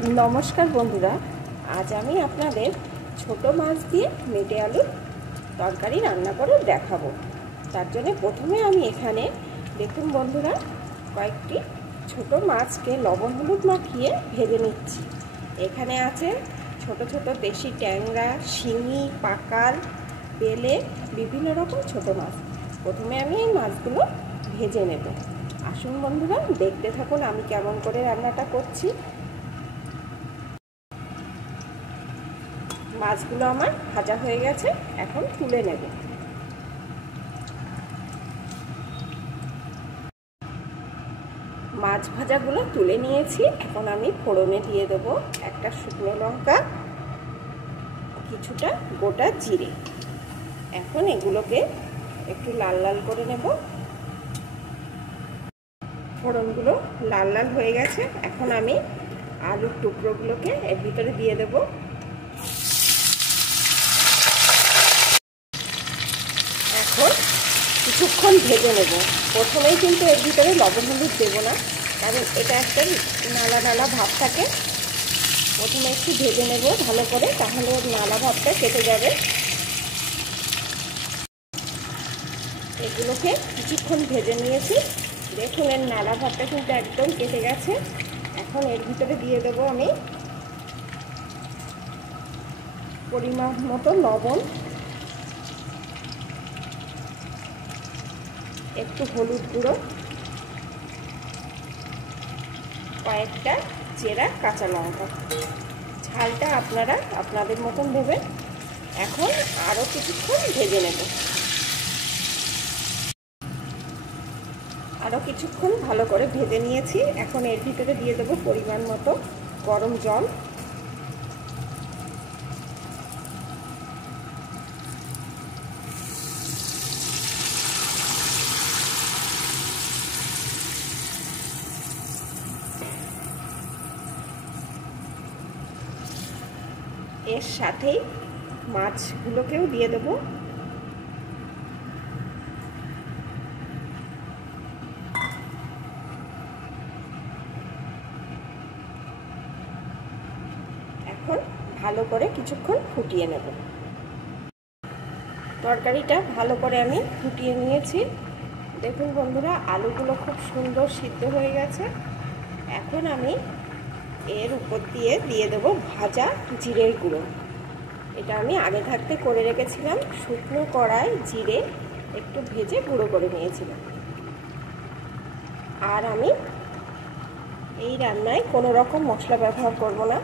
নমস্কার বন্ধুরা, আজ আমি আপনাদের ছোট মাছ দিয়ে মেটে আলুর তরকারি রান্না করে দেখাবো। তার জন্য প্রথমে আমি এখানে দেখুন বন্ধুরা, কয়েকটি ছোট মাছকে লবণ হলুদ মাখিয়ে ভেজে নিচ্ছি। এখানে আছে ছোট ছোট দেশি ট্যাংরা, শিঙি, পাকাল, বেলে, বিভিন্ন রকম ছোট মাছ। প্রথমে আমি এই মাছগুলো ভেজে নেব। আসুন বন্ধুরা, দেখতে থাকুন আমি কেমন করে রান্নাটা করছি। মাছগুলো আমার ভাজা হয়ে গেছে, এখন তুলে নেব। মাছ ভাজাগুলো তুলে নিয়েছি, এখন আমি ফোড়নে দিয়ে দেব একটা শুকনো লঙ্কা, কিছুটা গোটা জিরে। এখন এগুলোকে একটু লাল লাল করে নেব। ফোড়নগুলো লাল লাল হয়ে গেছে, এখন আমি আলুর টুকরোগুলোকে এর ভিতরে দিয়ে দেব। এখন কিছুক্ষণ ভেজে নেব। প্রথমেই কিন্তু এর ভিতরে লবণ হলুদ দেবো না, কারণ এটা একটা নালা নালা ভাব থাকে। প্রথমে একটু ভেজে নেব ভালো করে, তাহলে ওর নালা ভাবটা কেটে যাবে। এগুলোকে কিছুক্ষণ ভেজে নিয়েছি, দেখুন এর নালা ভাবটা কিন্তু একদম কেটে গেছে। এখন এর ভিতরে দিয়ে দেব আমি পরিমাণ মতো লবণ, একটু হলুদ গুঁড়ো, কয়েকটা চেরা কাঁচা লঙ্কা। ঝালটা আপনারা আপনাদের মতন দেবেন। এখন আরও কিছুক্ষণ ভেজে নেব। আরও কিছুক্ষণ ভালো করে ভেজে নিয়েছি। এখন এর ভিতরে দিয়ে দেব পরিমাণ মতো গরম জল। এর সাথেই মাছগুলোকেও দিয়ে দেব। এখন ভালো করে কিছুক্ষণ ফুটিয়ে নেব। তরকারিটা ভালো করে আমি ফুটিয়ে নিয়েছি। দেখুন বন্ধুরা, আলুগুলো খুব সুন্দর সিদ্ধ হয়ে গেছে। এখন আমি এর উপর দিয়ে দেব ভাজা জিরের গুঁড়ো। এটা আমি আগে থাকতে করে রেখেছিলাম, শুকনো কড়াই জিরে একটু ভেজে গুঁড়ো করে নিয়েছিলাম। আর আমি এই রান্নায় কোনো রকম মশলা ব্যবহার করব না,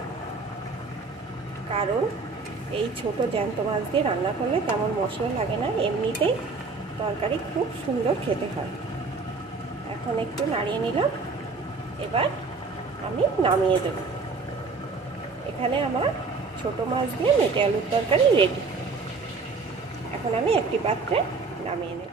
কারণ এই ছোট জ্যান্ত মাছ দিয়ে রান্না করলে তেমন মশলা লাগে না, এমনিতেই তরকারি খুব সুন্দর খেতে হয়। এখন একটু নাড়িয়ে নিলাম, এবার আমি নামিয়ে দেব। এখানে আমার ছোট মাছ দিয়ে মেটে আলুর তরকারি রেডি। এখন আমি একটি পাত্রে নামিয়ে নেব।